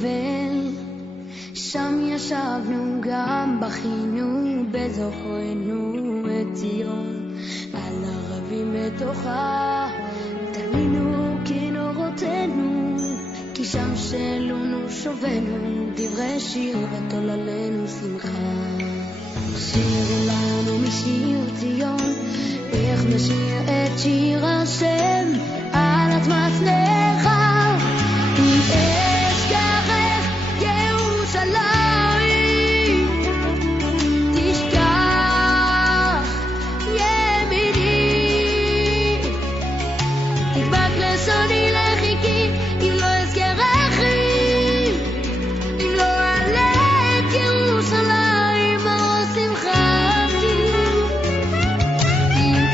בבל, שם ישבנו גם בכינו בזוכרנו את ציון, על ערבים בתוכה תלינו כינורותינו, כי שם שלונו שובנו דברי שיר ותול עלינו שמחה. שירו לנו משיר ציון, איך נשיר את שיר השם על אדמת נחר, אם אשכחך ירושלים תשכח ימיני, תדבק לשוני לחיכי אם לא אזכרכי, אם לא אעלה את ירושלים אור שמחתי, אם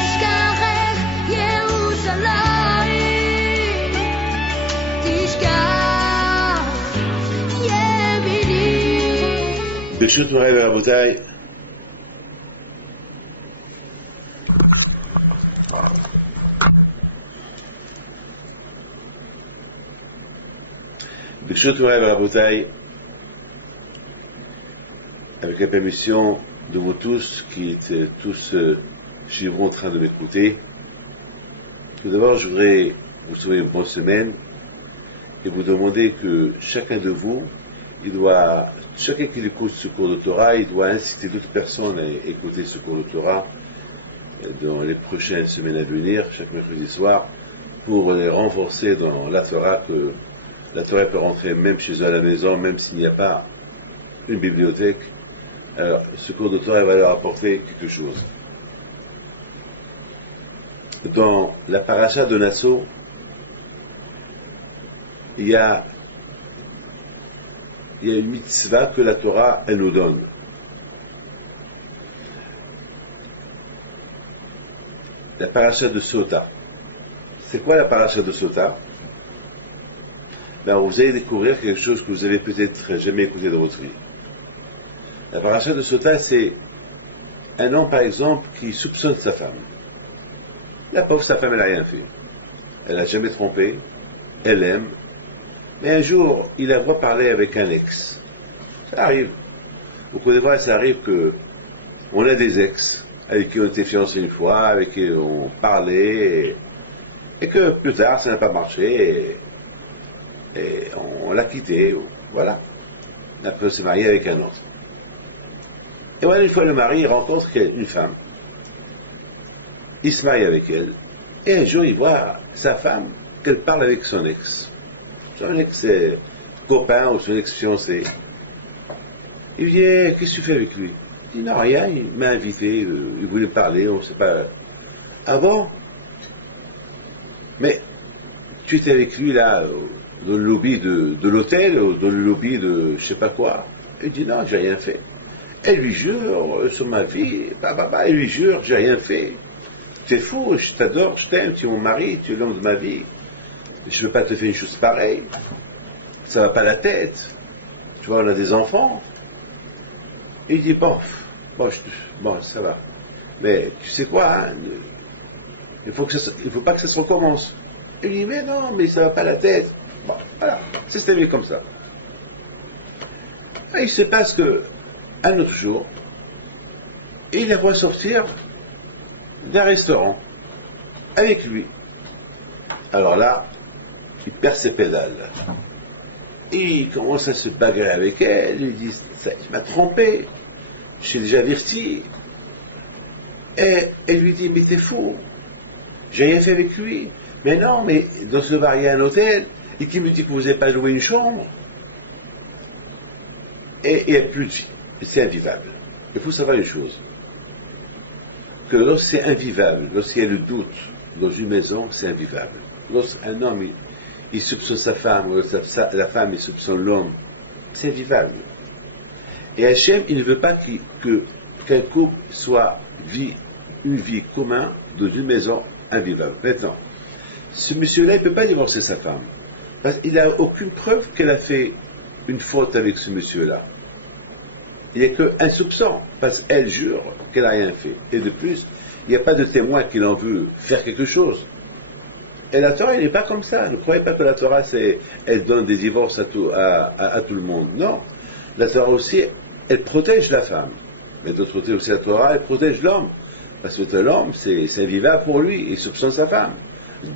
אשכחך ירושלים תשכח ימיני. ברשות מוריי ורבותיי, avec la permission de vous tous qui êtes tous suivront en train de m'écouter, tout d'abord je voudrais vous souhaiter une bonne semaine et vous demander que chacun de vous, chacun qui écoute ce cours de Torah, il doit inciter d'autres personnes à écouter ce cours de Torah dans les prochaines semaines à venir, chaque mercredi soir, pour les renforcer dans la Torah, que la Torah peut rentrer même chez eux à la maison, même s'il n'y a pas une bibliothèque. Alors, ce cours de Torah va leur apporter quelque chose. Dans la paracha de Nassau, il y a une mitzvah que la Torah, elle nous donne. La paracha de Sota. C'est quoi la paracha de Sota? Ben, vous allez découvrir quelque chose que vous avez peut-être jamais écouté de votre vie. La paracha de Sota, c'est un homme, par exemple, qui soupçonne sa femme. La pauvre, sa femme, elle n'a rien fait. Elle n'a jamais trompé, elle aime, mais un jour, il la voit parler avec un ex. Ça arrive. Beaucoup de fois, ça arrive que on a des ex avec qui on était fiancés une fois, avec qui on parlait, et que plus tard, ça n'a pas marché, et on l'a quitté, voilà. Après, on s'est marié avec un autre. Et voilà, une fois le mari, il rencontre une femme. Il se marie avec elle, et un jour, il voit sa femme, qu'elle parle avec son ex. Son ex-copain ou son ex-fiancé. Il lui dit, qu'est-ce que tu fais avec lui? Il dit, non, rien, il m'a invité, il voulait me parler, on ne sait pas. Ah bon? Mais tu étais avec lui là, dans le lobby de l'hôtel, ou dans le lobby de je sais pas quoi? Il dit, non, j'ai rien fait. Elle lui jure, sur ma vie, elle lui jure, j'ai rien fait. C'est fou, je t'adore, je t'aime, tu es mon mari, tu es l'homme de ma vie. Je ne veux pas te faire une chose pareille. Ça va pas la tête. Tu vois, on a des enfants. Et il dit, bon, ça va. Mais tu sais quoi, hein, il faut pas que ça se recommence. Il dit, mais non, mais ça va pas la tête. Bon, voilà, c'est terminé comme ça. Et il se passe que, un autre jour, il la voit sortir d'un restaurant avec lui. Alors là, il perd ses pédales. Et il commence à se bagarrer avec elle. Il dit, il m'a trompé. Je suis déjà averti. Et elle lui dit, mais t'es fou. J'ai rien fait avec lui. Mais non, mais dans ce bar, il y a un hôtel. Et qui me dit que vous n'avez pas loué une chambre. Et il n'y a plus de vie. C'est invivable. Il faut savoir une chose. Que lorsque c'est invivable, lorsqu'il y a le doute dans une maison, c'est invivable. Lorsqu'un homme, il soupçonne sa femme, ou la femme, il soupçonne l'homme, c'est invivable. Et Hachem, il ne veut pas qu'un couple soit une vie commune dans une maison invivable. Maintenant, ce monsieur-là, il ne peut pas divorcer sa femme. Parce qu'il n'a aucune preuve qu'elle a fait une faute avec ce monsieur-là. Il n'y a qu'un soupçon, parce qu'elle jure qu'elle n'a rien fait. Et de plus, il n'y a pas de témoin qui l'en veut faire quelque chose. Et la Torah, elle n'est pas comme ça. Ne croyez pas que la Torah, elle donne des divorces à tout le monde. Non. La Torah aussi, elle protège la femme. Mais d'autre côté aussi, la Torah, elle protège l'homme. Parce que l'homme, c'est invivable pour lui. Il soupçonne sa femme.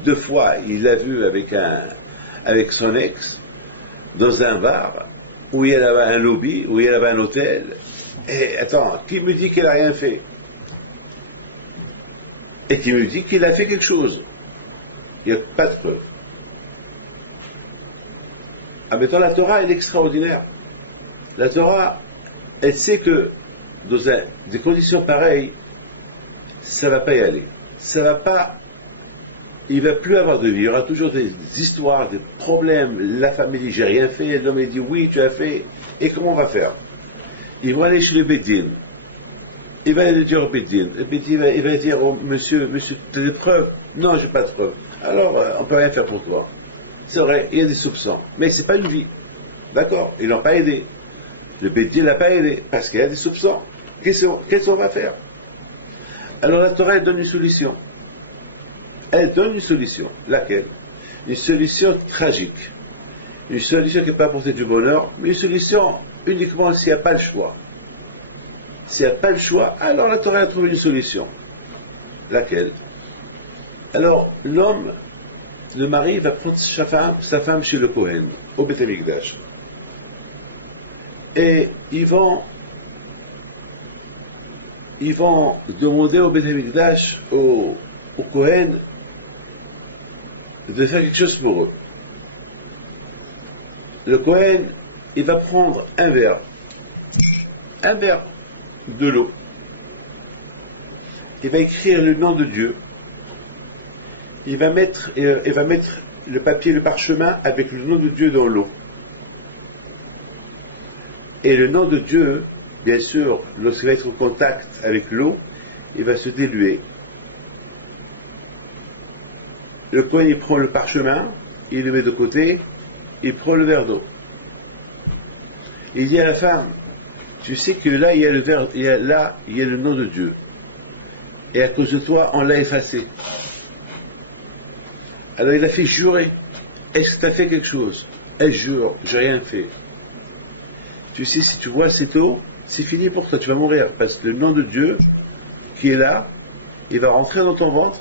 2 fois, il l'a vue avec son ex, dans un bar, où il y avait un lobby, où il y avait un hôtel. Et attends, qui me dit qu'il n'a rien fait? Et qui me dit qu'il a fait quelque chose? Il n'y a pas de preuve. Ah, mais dans la Torah, elle est extraordinaire. La Torah, elle sait que dans des conditions pareilles, ça ne va pas y aller. Ça va pas. Il ne va plus avoir de vie. Il y aura toujours des histoires, des problèmes. La femme dit j'ai rien fait. L'homme dit oui, tu as fait. Et comment on va faire? Ils vont aller chez le Bédine. Il va aller dire au Bédine. Le Bédine, il va dire oh, monsieur, tu as des preuves? Non, j'ai pas de preuves. Alors, on ne peut rien faire pour toi. C'est vrai, il y a des soupçons. Mais c'est pas une vie. D'accord? Ils l'ont pas aidé. Le Bédine l'a pas aidé. Parce qu'il y a des soupçons. Qu'est-ce qu'on va faire? Alors la Torah, elle donne une solution. Elle donne une solution. Laquelle? Une solution tragique. Une solution qui ne peut pas apporter du bonheur, mais une solution uniquement s'il n'y a pas le choix. S'il n'y a pas le choix, alors la Torah a trouvé une solution. Laquelle? Alors, l'homme, le mari, va prendre sa femme chez le Kohen, au Beth Amikdash. Et ils vont demander au Beth Amikdash, au Kohen, de faire quelque chose pour eux. Le Kohen, il va prendre un verre de l'eau. Il va écrire le nom de Dieu. Il va mettre le papier, le parchemin avec le nom de Dieu dans l'eau. Et le nom de Dieu, bien sûr, lorsqu'il va être en contact avec l'eau, il va se diluer. Le Kohen, il prend le parchemin, il le met de côté, il prend le verre d'eau. Il dit à la femme, tu sais que là, il y a le nom de Dieu. Et à cause de toi, on l'a effacé. Alors il a fait jurer. Est-ce que tu as fait quelque chose? Elle jure, j'ai rien fait. Tu sais, si tu vois cette eau, c'est fini pour toi, tu vas mourir. Parce que le nom de Dieu, qui est là, il va rentrer dans ton ventre,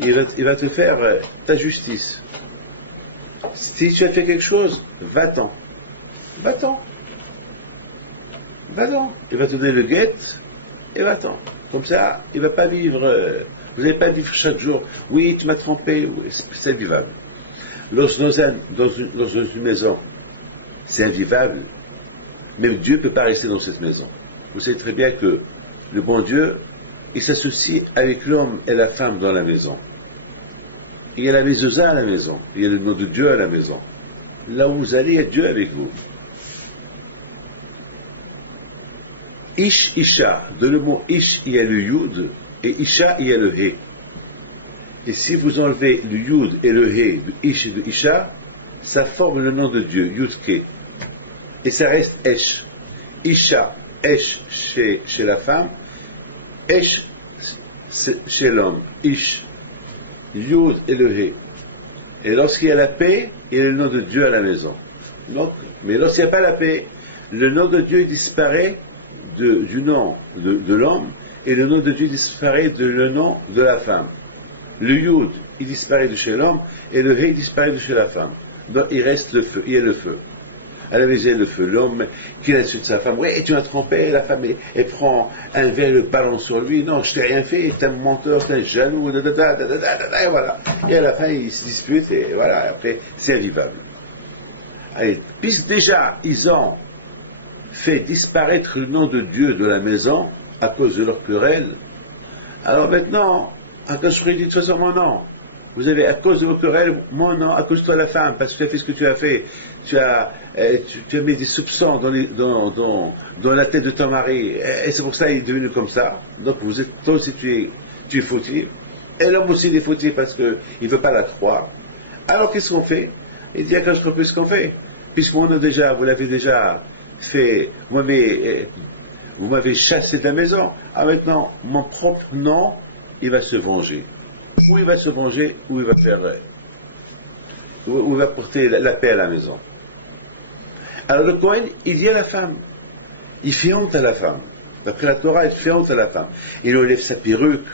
il va te faire ta justice. Si tu as fait quelque chose, va-t'en. Va-t'en. Va-t'en. Il va te donner le guet, et va-t'en. Comme ça, il ne va pas vivre... vous n'allez pas vivre chaque jour. Oui, tu m'as trompé. Oui, c'est invivable. Dans une maison, c'est invivable. Même Dieu ne peut pas rester dans cette maison. Vous savez très bien que le bon Dieu, il s'associe avec l'homme et la femme dans la maison. Il y a la mezouza à la maison. Il y a le nom de Dieu à la maison. Là où vous allez, il y a Dieu avec vous. Ish, Isha. De le mot Ish, il y a le Yud. Et Isha, il y a le He. Et si vous enlevez le Yud et le He de Ish et de Isha, ça forme le nom de Dieu, Yud-Ke. Et ça reste Esh. Isha, Esh chez la femme, Esh chez l'homme, Ish. Yud et le He. Et lorsqu'il y a la paix, il y a le nom de Dieu à la maison. Donc, mais lorsqu'il n'y a pas la paix, le nom de Dieu disparaît du nom de l'homme, et le nom de Dieu disparaît le nom de la femme. Le Yud, il disparaît de chez l'homme, et le He disparaît de chez la femme. Donc il reste le feu, il y a le feu. À la maison, le feu, l'homme qui insulte sa femme. Oui, tu m'as trompé, la femme, elle prend un verre, le balance sur lui. Non, je t'ai rien fait, t'es un menteur, t'es un jaloux, et voilà. Et à la fin, ils se disputent, et voilà, après, c'est invivable. Allez, puisque déjà, ils ont fait disparaître le nom de Dieu de la maison, à cause de leur querelle, alors maintenant, Akash dit de toute façon, mon nom. Vous avez, à cause de vos querelles, mon nom, à cause de toi la femme, parce que tu as fait ce que tu as fait, tu as mis des soupçons dans la tête de ton mari, et c'est pour ça qu'il est devenu comme ça. Donc vous êtes, toi aussi tu es fautif, et l'homme aussi il est fautif parce qu'il ne veut pas la croire. Alors qu'est-ce qu'on fait? Il dit, Akash plus ce qu'on fait, puisque vous l'avez déjà fait, vous m'avez chassé de la maison, maintenant, mon propre nom, il va se venger. Ou il va se venger, ou il va faire où il va porter la paix à la maison. Alors le Kohen, il dit à la femme, il fait honte à la femme. D'après la Torah, il fait honte à la femme. Il enlève sa perruque,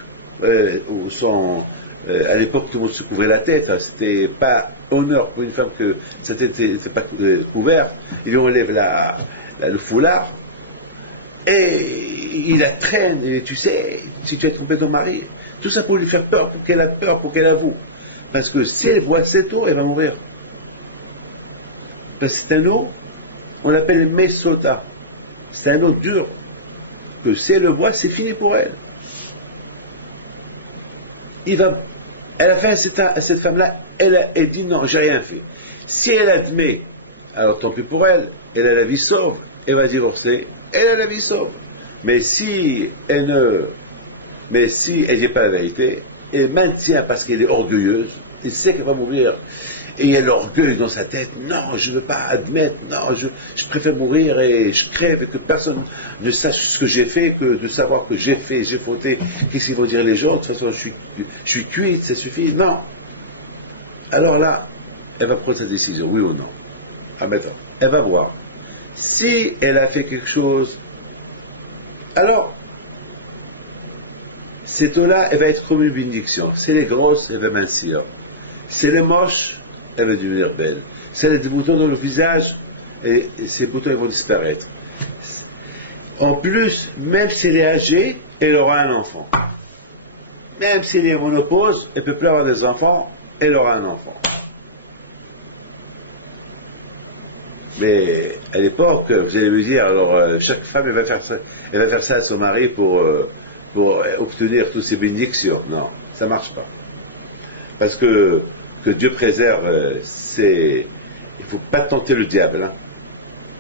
ou son... à l'époque, tout le monde se couvrait la tête. Hein, c'était pas honneur pour une femme que sa tête n'était pas couverte. Il enlève le foulard et il la traîne. Et tu sais, si tu as trompé ton mari, tout ça pour lui faire peur, pour qu'elle a peur, pour qu'elle avoue. Parce que si elle voit cette eau, elle va mourir. Parce que c'est un eau, on l'appelle Mesota. C'est un eau dur. Que si elle le voit, c'est fini pour elle. À la fin, cette femme-là, elle dit non, j'ai rien fait. Si elle admet, alors tant pis pour elle, elle a la vie sauve, elle va divorcer, elle a la vie sauve. Mais si elle dit pas la vérité, elle maintient parce qu'elle est orgueilleuse, elle sait qu'elle va mourir, et elle a l'orgueil dans sa tête, non, je ne veux pas admettre, non, je préfère mourir et je crève et que personne ne sache ce que j'ai fait, que de savoir que j'ai fait, j'ai fauté, qu'est-ce qu'ils vont dire les gens, de toute façon je suis cuite, ça suffit, non. Alors là, elle va prendre sa décision, oui ou non. Ah maintenant, elle va voir. Si elle a fait quelque chose, alors, cette eau-là, elle va être comme une bénédiction. Si elle est grosse, elle va mincir. Si elle est moche, elle va devenir belle. Si elle a des boutons dans le visage, et ces boutons ils vont disparaître. En plus, même si elle est âgée, elle aura un enfant. Même si elle est en ménopause, elle ne peut plus avoir des enfants, elle aura un enfant. Mais à l'époque, vous allez me dire, alors chaque femme elle va faire ça à son mari pour obtenir toutes ces bénédictions. Non, ça ne marche pas. Parce que Dieu préserve, il ne faut pas tenter le diable. Hein.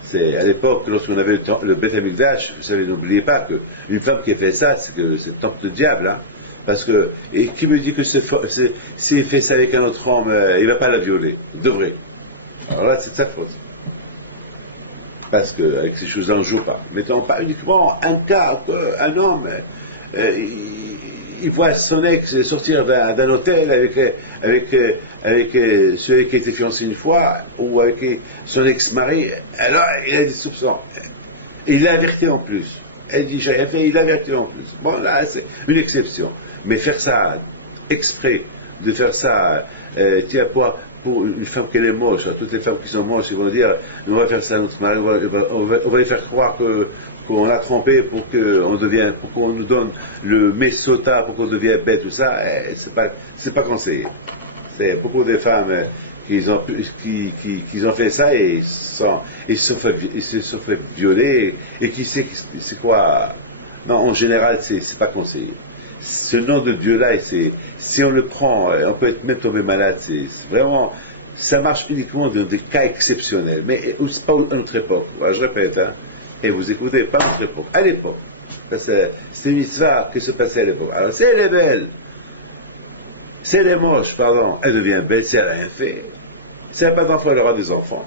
C'est à l'époque, lorsqu'on avait le Beth Amikdash, vous savez, n'oubliez pas qu'une femme qui a fait ça, c'est tente le diable. Hein. Parce que, et qui me dit que s'il fait ça avec un autre homme, il ne va pas la violer. Il devrait. Alors là, c'est de sa faute. Parce qu'avec ces choses-là, on ne joue pas. Mettons pas uniquement un cas qu'un homme, il voit son ex sortir d'un hôtel avec celui qui a été fiancé une fois, ou avec son ex-mari, alors il a des soupçons. Et il l'a averti en plus. Elle dit, j'ai rien fait, il l'a averti en plus. Bon, là, c'est une exception. Mais faire ça exprès, de faire ça, tiens, pour une femme qui est moche, toutes les femmes qui sont moches, ils vont dire, on va faire ça à notre mari, on va lui faire croire qu'on l'a trompé pour qu'on nous donne le mesota, pour qu'on devienne bête, tout ça, c'est pas conseillé. C'est beaucoup de femmes qui ont fait ça et ils se sont fait violer, et qui sait c'est quoi. Non, en général, c'est pas conseillé. Ce nom de Dieu-là, si on le prend, on peut être même tombé malade. C'est vraiment, ça marche uniquement dans des cas exceptionnels. Mais c'est pas à notre époque. Voilà, je répète, hein. Et vous écoutez, pas à notre époque. À l'époque. C'est une histoire qui se passait à l'époque. Alors, si elle est belle, si elle est moche, pardon, elle devient belle si elle n'a rien fait. Si elle n'a pas d'enfant, elle aura des enfants.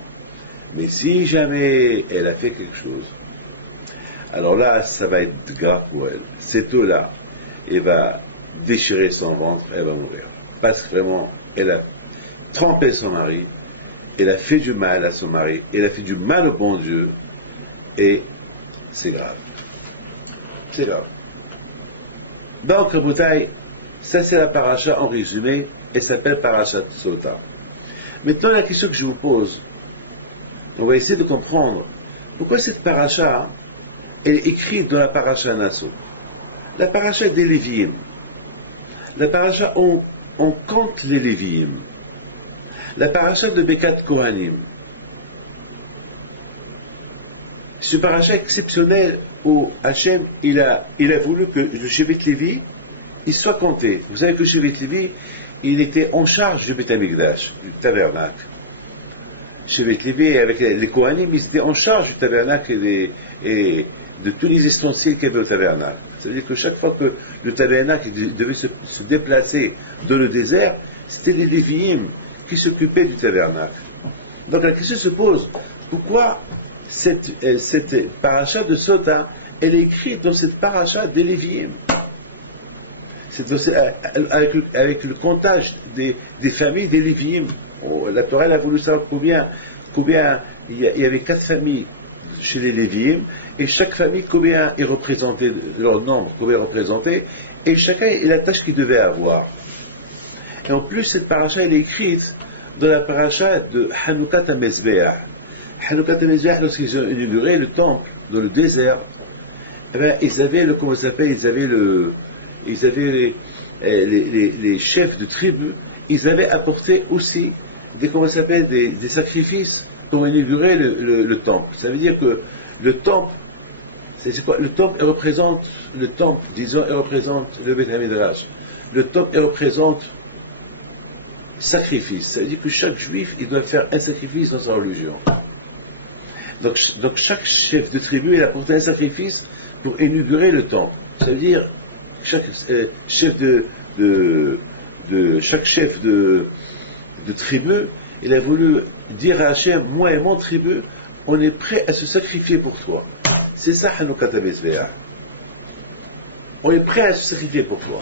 Mais si jamais elle a fait quelque chose, alors là, ça va être grave pour elle. Cette eau-là, elle va déchirer son ventre, elle va mourir. Parce que vraiment, elle a trompé son mari, elle a fait du mal à son mari, elle a fait du mal au bon Dieu, et c'est grave. C'est grave. Donc, Rabotai, ça c'est la paracha en résumé, elle s'appelle paracha Sota. Maintenant, la question que je vous pose, on va essayer de comprendre pourquoi cette paracha est écrite dans la paracha Nassau. La paracha des Lévi'im. La paracha où on compte les Lévi'im. La paracha de Bekat Kohanim. Ce paracha exceptionnel où Hachem, il a voulu que le Shevet Lévi, il soit compté. Vous savez que le Shevet Lévi, il était en charge du Beth Amikdash, du tabernacle. Shevet Lévi, avec les Kohanim, ils étaient en charge du tabernacle et de tous les ustensiles qu'il y avait au tabernacle. Ça veut dire que chaque fois que le tabernacle devait se déplacer dans le désert, c'était les Lévi'im qui s'occupaient du tabernacle. Donc la question se pose, pourquoi cette paracha de Sota, elle est écrite dans cette paracha des Lévi'im? C'est avec le comptage des familles des Lévi'im. La Torah elle a voulu savoir combien il y avait 4 familles chez les Lévi'im, et chaque famille, combien est représenté, leur nombre, combien est représenté, et chacun et la tâche qu'il devait avoir. Et en plus, cette paracha, elle est écrite dans la paracha de Hanoukat HaMezbeach. Hanoukat HaMezbeach, lorsqu'ils ont inauguré le temple dans le désert, eh bien, ils avaient comment ça s'appelle, ils avaient les chefs de tribu, ils avaient apporté aussi comment ça s'appelle, des sacrifices pour inaugurer le temple. Ça veut dire que le temple, c'est quoi? Le temple représente le Beth HaMidrash. Le temple représente sacrifice. Ça veut dire que chaque juif, il doit faire un sacrifice dans sa religion. Donc chaque chef de tribu, il a apporté un sacrifice pour inaugurer le temple. Ça veut dire chaque chef chaque chef de tribu, il a voulu dire à Hachem, moi et mon tribu, on est prêt à se sacrifier pour toi. C'est ça Hanoukat HaMezbeach. On est prêt à se sacrifier pour toi.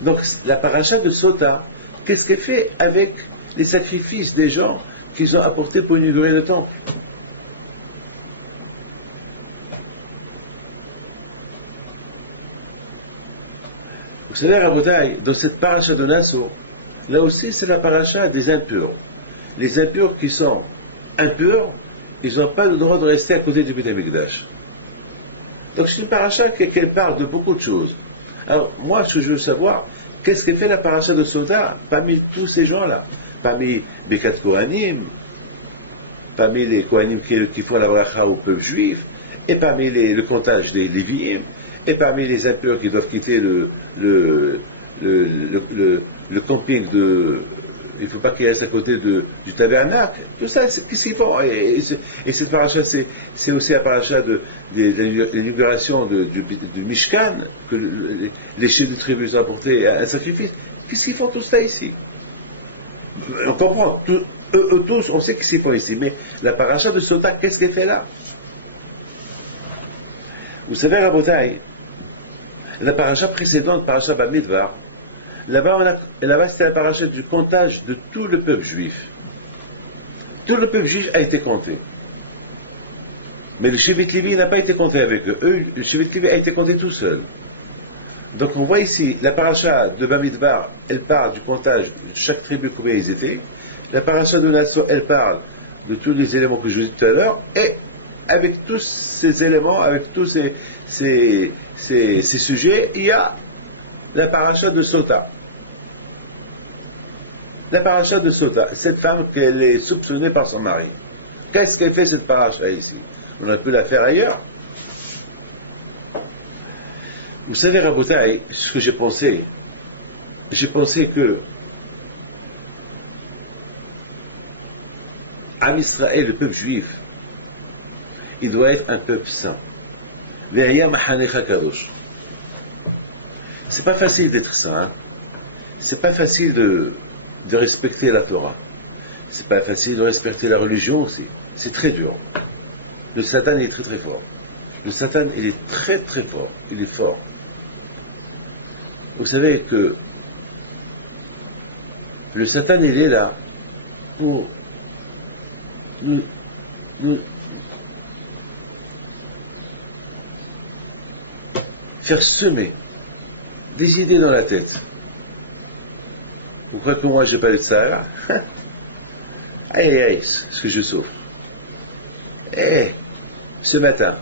Donc la paracha de Sota, qu'est-ce qu'elle fait avec les sacrifices des gens qu'ils ont apportés pour inaugurer le temple? Vous savez, Rabotai, dans cette paracha de Nassau, là aussi c'est la paracha des impurs. Les impurs qui sont impurs, ils n'ont pas le droit de rester à côté du Beth HaMikdash. Donc c'est une paracha qui parle de beaucoup de choses. Alors moi, ce que je veux savoir, qu'est-ce que fait la paracha de Sota parmi tous ces gens-là? Parmi les 4 Kohanim, parmi les Kohanim qui font la bracha au peuple juif, et parmi le comptage des Lévi'im, et parmi les impurs qui doivent quitter le camping il ne faut pas qu'ils restent à côté du tabernacle. Tout ça, qu'est-ce qu'ils font? Et cette paracha, c'est aussi la paracha de l'inauguration du Mishkan, que les chefs de tribu ont apporté un sacrifice. Qu'est-ce qu'ils font tout ça ici? On comprend, eux tous, on sait qu'est-ce qu'ils font ici, mais la paracha de Sota, qu'est-ce qu'elle fait là? Vous savez, Rabotai, la paracha précédente, paracha Bamidbar, là-bas, c'était la paracha du comptage de tout le peuple juif. Tout le peuple juif a été compté. Mais le Shevet Lévi n'a pas été compté avec eux. Le Shevet Lévi a été compté tout seul. Donc on voit ici, la paracha de Bamidbar, elle parle du comptage de chaque tribu, combien ils étaient. La paracha de Nassau, elle parle de tous les éléments que je vous ai dit tout à l'heure. Et avec tous ces éléments, avec tous ces sujets, il y a la paracha de Sota. La paracha de Sota, cette femme qu'elle est soupçonnée par son mari. Qu'est-ce qu'elle fait cette paracha ici? On aurait pu la faire ailleurs. Vous savez, Rabotai, ce que j'ai pensé que Am Israël, le peuple juif, il doit être un peuple saint. C'est pas facile d'être saint, hein? C'est pas facile de respecter la Torah. C'est pas facile de respecter la religion aussi. C'est très dur. Le Satan est très très fort. Le Satan, il est très très fort. Il est fort. Vous savez que le Satan, il est là pour nous faire semer des idées dans la tête. Vous croyez que moi j'ai pas de ça là? Aïe aïe, ce que je souffre. Ce matin,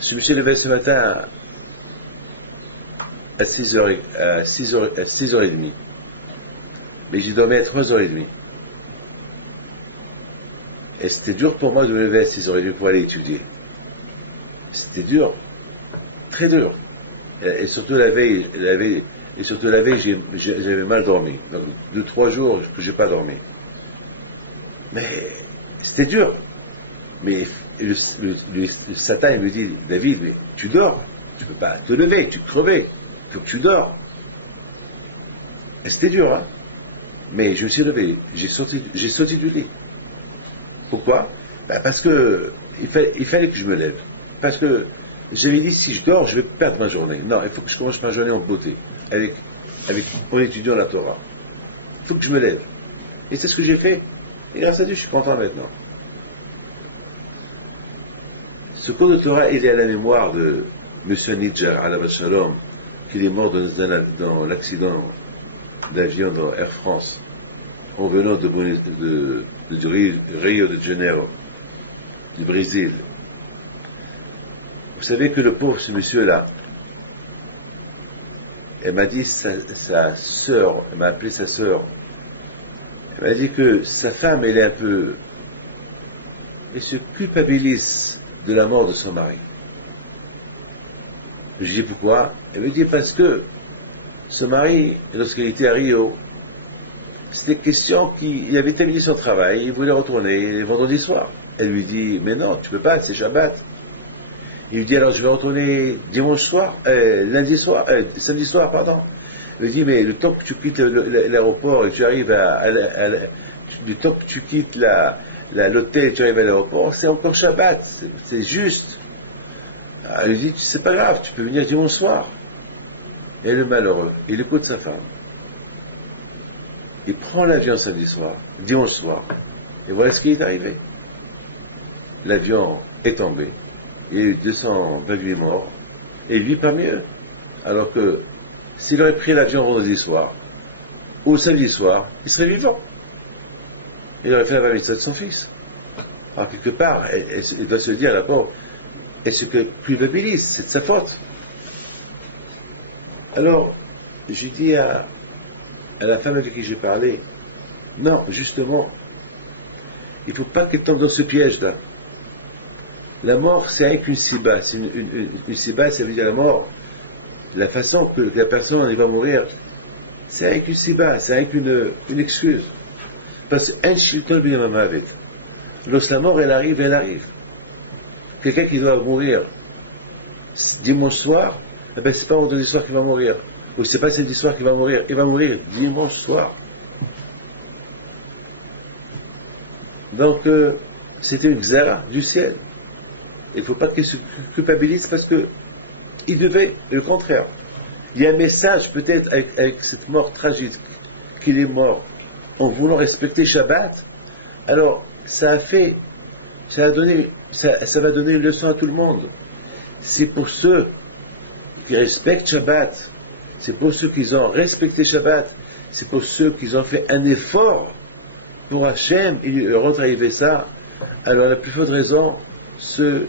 je me suis levé ce matin à 6h30. Mais j'ai dormi à 3h30. Et c'était dur pour moi de me lever à 6h30 pour aller étudier. C'était dur. Très dur. Et surtout la veille, j'avais mal dormi. Donc, 2-3 jours que j'ai pas dormi. Mais c'était dur. Mais le Satan, il me dit, David, mais tu dors. Tu peux pas te lever, tu crevais. Il faut que tu dors. Et c'était dur, hein. Mais je me suis levé. J'ai sauté du lit. Pourquoi? Parce que il fallait que je me lève. Parce que j'avais dit, si je dors, je vais perdre ma journée. Non, il faut que je commence ma journée en beauté, en étudiant la Torah. faut que je me lève. Et c'est ce que j'ai fait. Et grâce à Dieu, je suis content maintenant. Ce cours de Torah, il est à la mémoire de M. Nidjar, alav shalom, qui est mort dans l'accident d'avion dans Air France, en venant du Rio de Janeiro, du Brésil. Vous savez que le pauvre, ce monsieur-là, elle m'a dit, sa sœur, elle m'a appelé sa sœur, elle m'a dit que sa femme, elle est un peu, elle se culpabilise de la mort de son mari. Je dis pourquoi? Elle me dit parce que ce mari, lorsqu'il était à Rio, c'était question qu'il avait terminé son travail, il voulait retourner vendredi soir. Elle lui dit, mais non, tu peux pas, c'est Shabbat. Il lui dit, alors je vais retourner dimanche soir, samedi soir, pardon. Il lui dit, mais le temps que tu quittes l'aéroport et que tu arrives le temps que tu quittes l'hôtel et que tu arrives à l'aéroport, c'est encore Shabbat, c'est juste. Alors, il lui dit, c'est pas grave, tu peux venir dimanche soir. Et le malheureux, il écoute sa femme. Il prend l'avion dimanche soir, et voilà ce qui est arrivé. L'avion est tombé, il y a eu 228 morts, et lui pas mieux. Alors que s'il aurait pris l'avion vendredi soir, ou samedi soir, il serait vivant. Il aurait fait la bar-mitzvah de son fils. Alors quelque part, il doit se dire, la pauvre, elle se culpabilise, c'est de sa faute. Alors, j'ai dit à la femme avec qui j'ai parlé, non, justement, il ne faut pas qu'elle tombe dans ce piège-là. La mort, c'est avec une siba. Une siba, ça veut dire la mort. La façon que la personne va mourir, c'est avec une siba, c'est avec une excuse. Parce que un shilton b'yamamavet. Lorsque la mort, elle arrive. Quelqu'un qui doit mourir dimanche soir, eh ben, c'est pas vendredi soir qu'il va mourir. Ou c'est pas samedi soir qu'il va mourir. Il va mourir dimanche soir. Donc, c'était une xéra du ciel. Il ne faut pas qu'il se culpabilise parce que il devait, le contraire. Il y a un message peut-être avec cette mort tragique, qu'il est mort en voulant respecter Shabbat. Alors, ça va donner une leçon à tout le monde. C'est pour ceux qui respectent Shabbat, c'est pour ceux qui ont respecté Shabbat, c'est pour ceux qui ont fait un effort pour Hachem, il rentre arriver ça. Alors la plus forte raison, ceux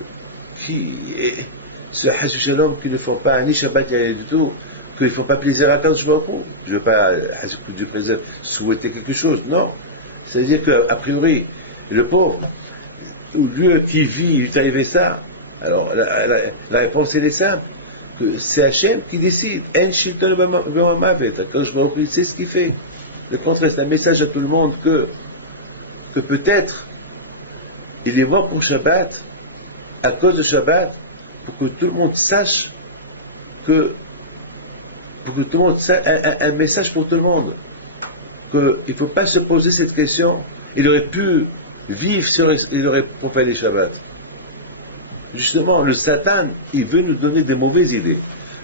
Hashu Shalom qui ne font pas ni Shabbat ni rien du tout, qu'ils ne font pas plaisir à Kadosh Baruch Hu. Je ne veux pas, Dieu préserve, souhaiter quelque chose, non. C'est-à-dire qu'a priori, le pauvre, ou lui qui vit, il est arrivé ça, alors la réponse elle est simple, que c'est Hachem qui décide. En Shilton b'Mamavet, Kadosh Baruch Hu, il sait ce qu'il fait. Le contraire, c'est un message à tout le monde que peut-être il est mort pour Shabbat, à cause de Shabbat, pour que tout le monde sache un message pour tout le monde, qu'il ne faut pas se poser cette question. Il aurait pu vivre il aurait profané Shabbat. Justement, le Satan, il veut nous donner des mauvaises idées.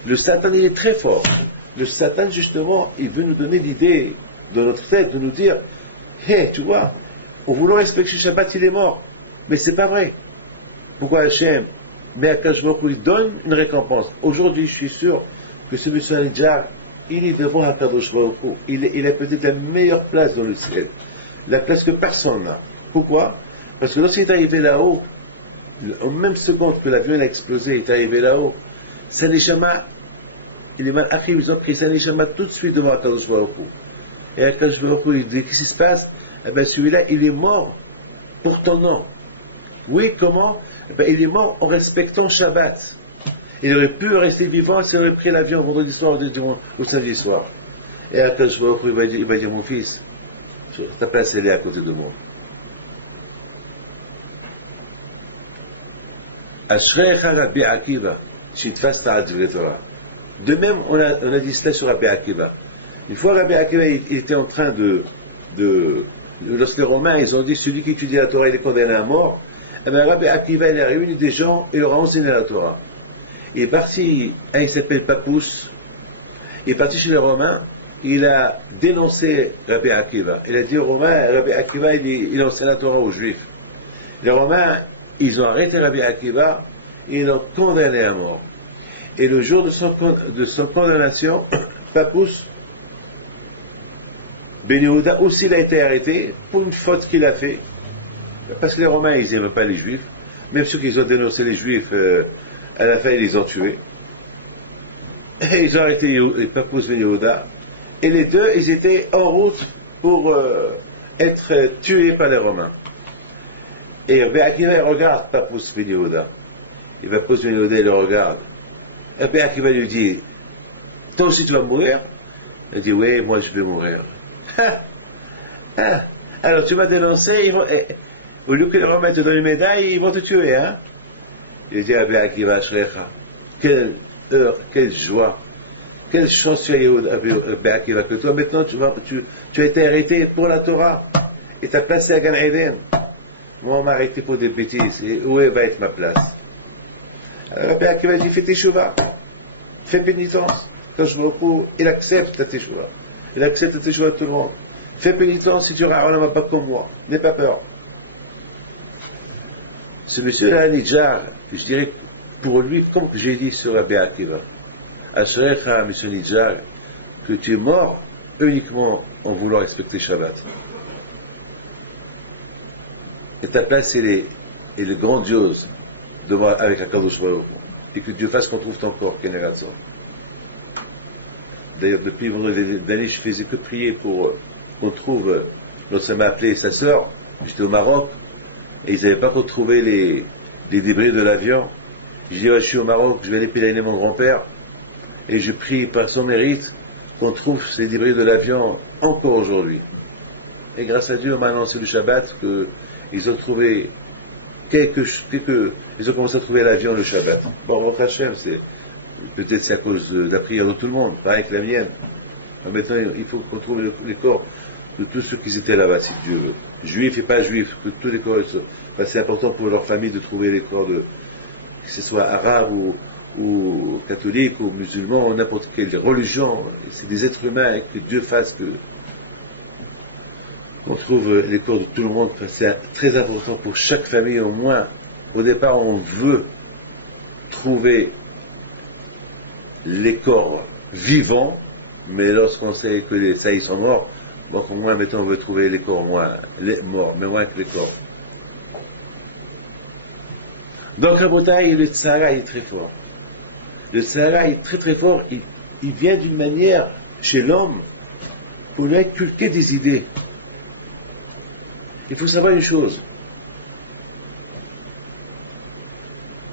Le Satan, il est très fort. Le Satan, justement, il veut nous donner l'idée de notre tête, de nous dire, hé, tu vois, en voulant respecter Shabbat, il est mort. Mais c'est pas vrai. Pourquoi Hachem? Mais Akadosh Baruch Hu, il donne une récompense. Aujourd'hui, je suis sûr que ce monsieur Nidjar, il est devant Akadosh Baruch Hu. Il a peut-être la meilleure place dans le ciel. La place que personne n'a. Pourquoi? Parce que lorsqu'il est arrivé là-haut, en même seconde que l'avion a explosé, il est arrivé là-haut, sa neshama, il est mal arrivé, ils ont pris sa neshama tout de suite devant Akadosh Baruch Hu. Et Akadosh Baruch Hu, il dit, qu'est-ce qui se passe? Eh bien, celui-là, il est mort pour ton nom. Oui, comment? Eh bien, il est mort en respectant Shabbat. Il aurait pu rester vivant s'il aurait pris l'avion vendredi soir ou samedi soir. Et Akadosh Baruch Hu, il va dire, mon fils, ta place, elle est à côté de moi. Ashrecha Rabbi Akiva, shitfas ta'at divrei Torah. De même, on a dit cela sur Rabbi Akiva. Une fois, Rabbi Akiva, il était en train lorsque les Romains, ils ont dit, celui qui étudie la Torah, il est condamné à mort. Eh bien, Rabbi Akiva, il a réuni des gens, et leur a enseigné la Torah. Il est parti, il s'appelle Papous, il est parti chez les Romains, il a dénoncé Rabbi Akiva. Il a dit aux Romains, Rabbi Akiva, il enseigne la Torah aux Juifs. Les Romains, ils ont arrêté Rabbi Akiva, et ils l'ont condamné à mort. Et le jour de son condamnation, Papouse Ben Yehuda aussi il a été arrêté pour une faute qu'il a fait. Parce que les Romains, ils n'aimaient pas les Juifs. Même ceux qui ont dénoncé les Juifs, à la fin, ils les ont tués. Et ils ont arrêté Papouse Ben Yehuda. Et les deux, ils étaient en route pour être tués par les Romains. Et Rabbi Akiva, il regarde Papouse Ben Yehuda. Et Papouse Ben Yehuda, il le regarde. Et Rabbi Akiva lui dit, toi aussi tu vas mourir? Il dit, oui, moi je vais mourir. Alors tu m'as dénoncé, au lieu que les Romains te donnent une médaille, ils vont te tuer, hein? Il dit, Rabbi Akiva, Shrecha, quelle heure, quelle joie, quelle chance tu as, Rabbi Akiva, que toi maintenant tu as été arrêté pour la Torah, et t'as placé à Gan Eden. Moi on m'a arrêté pour des bêtises, et où va être ma place? Alors Rabbi Akiva dit, fais teshuva, fais pénitence. Il accepte la teshuva. Il accepte la teshuva de tout le monde. Fais pénitence si tu auras un homme pas comme moi. N'aie pas peur. Ce monsieur-là, Nidjar, je dirais pour lui, comme j'ai dit sur Rabbi Akiva, Asherecha, monsieur Nidjar, que tu es mort uniquement en voulant respecter Shabbat. Et ta place, elle est grandiose devant, avec la Kadosh Baruch Hu. Et que Dieu fasse qu'on trouve ton corps, Keneratson. D'ailleurs, depuis vendredi dernier, je faisais que prier pour qu'on trouve. Lorsqu'elle m'a appelé sa sœur, j'étais au Maroc, et ils n'avaient pas retrouvé les débris de l'avion. Je dis, ouais, je suis au Maroc, je vais aller pèleriner mon grand-père, et je prie par son mérite qu'on trouve ces débris de l'avion encore aujourd'hui. Et grâce à Dieu, on m'a annoncé le Shabbat qu'ils ont trouvé ils ont commencé à trouver l'avion le Shabbat. Bon, votre Hachem, peut-être c'est à cause de la prière de tout le monde, pareil que la mienne. Alors maintenant, il faut qu'on trouve les corps de tous ceux qui étaient là-bas, si Dieu veut. Juifs et pas juifs, que tous les corps soient. Enfin, c'est important pour leur famille de trouver les corps que ce soit arabes ou catholiques ou musulmans, ou n'importe quelle religion. C'est des êtres humains et que Dieu fasse qu'on trouve les corps de tout le monde. Enfin, c'est très important pour chaque famille, au moins. Au départ, on veut trouver les corps vivants, mais lorsqu'on sait que les saïs sont morts, donc au moins maintenant on veut trouver les corps les morts, mais moins que les corps. Donc la bataille, le tsara est très fort. Le tsara est très très fort, il vient d'une manière chez l'homme pour lui inculquer des idées. Il faut savoir une chose,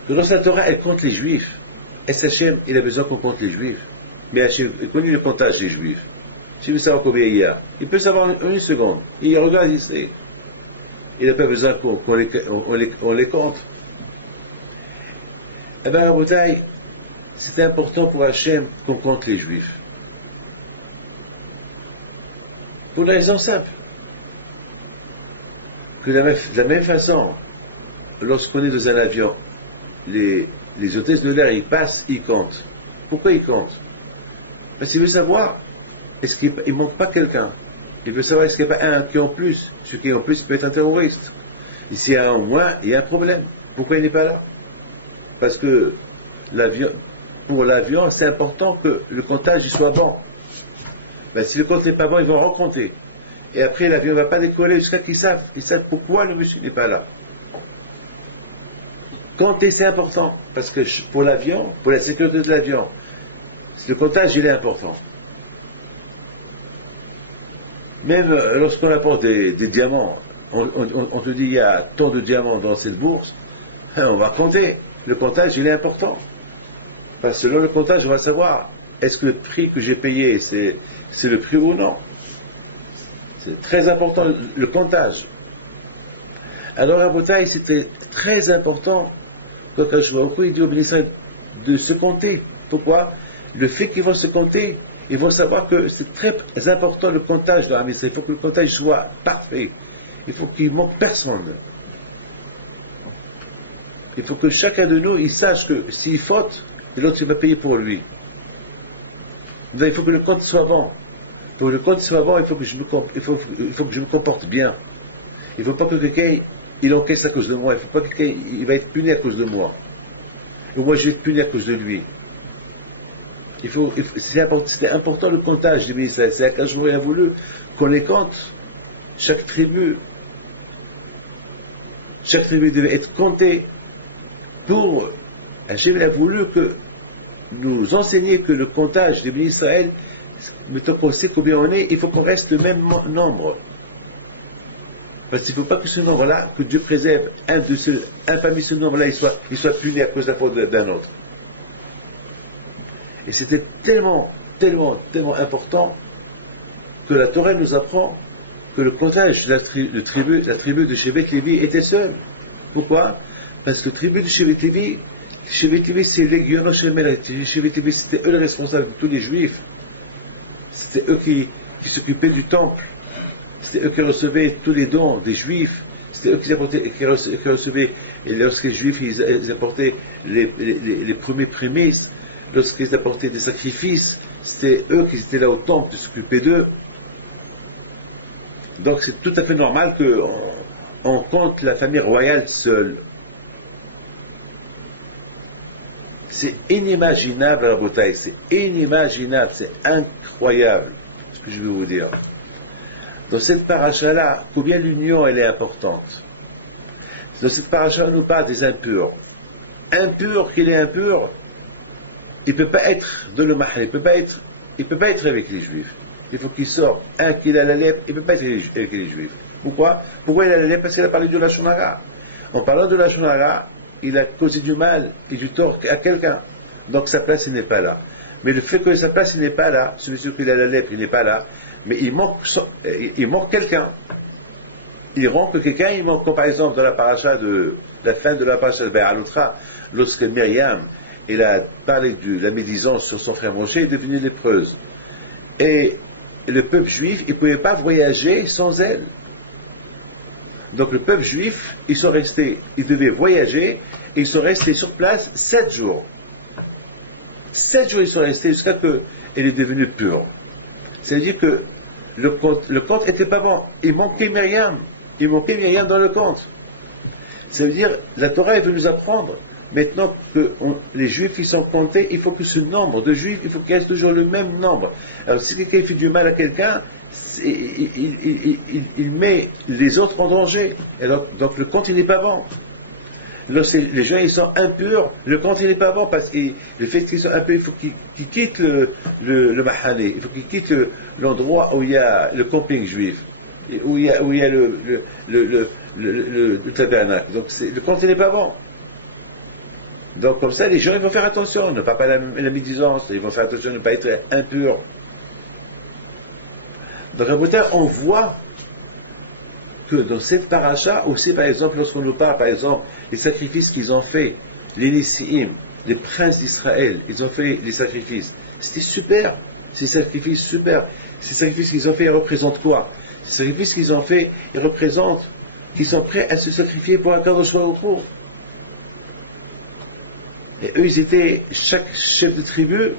que dans sa Torah, elle compte les Juifs. Et Hachem, il a besoin qu'on compte les Juifs. Mais Hachem, il connaît le comptage des Juifs. S'il veut savoir combien il y a, il peut savoir en une seconde. Il regarde, il sait. Il n'a pas besoin qu'on les compte. Eh bien, à Boutaï, c'est important pour Hachem qu'on compte les Juifs. Pour une raison simple. Que de la même façon, lorsqu'on est dans un avion, les hôtesses de l'air, ils passent, ils comptent. Pourquoi ils comptent? Parce qu'il veut savoir, est-ce qu'il ne manque pas quelqu'un? Il veut savoir, est-ce qu'il n'y a pas un qui est en plus? Celui qui est en plus peut être un terroriste. Et s'il y a un en moins, il y a un problème. Pourquoi il n'est pas là? Parce que pour l'avion, c'est important que le comptage soit bon. Ben, si le compte n'est pas bon, ils vont rencontrer. Et après, l'avion ne va pas décoller jusqu'à qu'ils savent pourquoi le monsieur n'est pas là. Compter, c'est important, parce que pour l'avion, pour la sécurité de l'avion, le comptage, il est important. Même lorsqu'on apporte des diamants, on te dit il y a tant de diamants dans cette bourse, on va compter. Le comptage, il est important. Parce que selon le comptage, on va savoir, est-ce que le prix que j'ai payé, c'est le prix ou non? C'est très important, le comptage. Alors à Botaï, c'était très important, quand je vois beaucoup, il dit aux bénissants de se compter. Pourquoi? Le fait qu'ils vont se compter, ils vont savoir que c'est très important le comptage de la mission. Il faut que le comptage soit parfait. Il faut qu'il ne manque personne. Il faut que chacun de nous, il sache que s'il faute, l'autre il va payer pour lui. Donc, il faut que le compte soit bon. Pour que le compte soit bon, il faut que je me comporte bien. Il ne faut pas que quelqu'un il encaisse à cause de moi. Il ne faut pas que quelqu'un il va être puni à cause de moi. Ou moi je vais être puni à cause de lui. C'était important le comptage des ministres. C'est Akadosh Baruch Hu a voulu qu'on les compte. Chaque tribu devait être comptée. Pour Hachem a voulu que nous enseigner que le comptage des ministres Israël, mettons qu'on sait combien on est, il faut qu'on reste le même nombre. Parce qu'il ne faut pas que ce nombre-là, que Dieu préserve un parmi ce nombre-là, il soit puni à cause de la faute d'un autre. Et c'était tellement important que la Torah nous apprend que le comptage de la tribu de Shevet Lévi était seul. Pourquoi? Parce que la tribu de Shevet Lévi, c'est l'aiguillon chez Shevet Lévi, c'était eux les responsables de tous les Juifs. C'était eux qui s'occupaient du temple. C'était eux qui recevaient tous les dons des Juifs. C'était eux qui recevaient, et lorsque les Juifs ils apportaient les premiers prémices, lorsqu'ils apportaient des sacrifices, c'était eux qui étaient là au temple, qui s'occupaient d'eux. Donc c'est tout à fait normal qu'on compte la famille royale seule. C'est inimaginable, la bataille, c'est inimaginable, c'est incroyable ce que je vais vous dire. Dans cette paracha-là, combien l'union elle est importante. Dans cette paracha, on nous parle des impurs. Impur, qu'il est impur, il ne peut pas être de l'Omahal, il ne peut pas être avec les Juifs. Il faut qu'il sorte. Qu'il a la lèpre, il ne peut pas être avec les Juifs. Pourquoi il a la lèpre? Parce qu'il a parlé de la Shonara. En parlant de la Shonara, il a causé du mal et du tort à quelqu'un. Donc sa place n'est pas là. Mais le fait que sa place n'est pas là, celui qui a la lèpre, il n'est pas là, mais il manque quelqu'un. Il manque quelqu'un, il manque, comme par exemple dans la paracha la fin de la paracha de Be'alotra, lorsque Myriam, elle a parlé de la médisance sur son frère Moshe, est devenue lépreuse. Et le peuple juif, il ne pouvait pas voyager sans elle. Donc le peuple juif, ils devaient voyager, et ils sont restés sur place 7 jours. 7 jours ils sont restés jusqu'à qu'elle est devenue pure. C'est-à-dire que le compte était pas bon. Il manquait Myriam dans le compte. Ça veut dire, la Torah elle veut nous apprendre, maintenant que les Juifs ils sont comptés, il faut que ce nombre de Juifs, il faut qu'il reste toujours le même nombre. Alors si quelqu'un fait du mal à quelqu'un, il met les autres en danger. Alors, donc le compte il n'est pas bon. Lorsque les gens ils sont impurs, le compte il n'est pas bon parce que le fait qu'ils sont impurs, il faut qu'ils quittent le Mahané, il faut qu'ils quittent l'endroit où il y a le camping juif, où il y a le tabernacle. Donc le compte il n'est pas bon. Donc comme ça les gens ils vont faire attention, ne pas la médisance, ils vont faire attention de ne pas être impurs. Donc à Boutin, on voit que dans cette paracha, aussi par exemple, lorsqu'on nous parle, par exemple, les sacrifices qu'ils ont fait, les Nissiim, les princes d'Israël, ils ont fait les sacrifices. C'était super, ces sacrifices super. Ces sacrifices qu'ils ont fait, ils représentent quoi? Ces sacrifices qu'ils ont fait, ils représentent qu'ils sont prêts à se sacrifier pour Akadosh Baruch Hu. Et eux, ils étaient, chaque chef de tribu,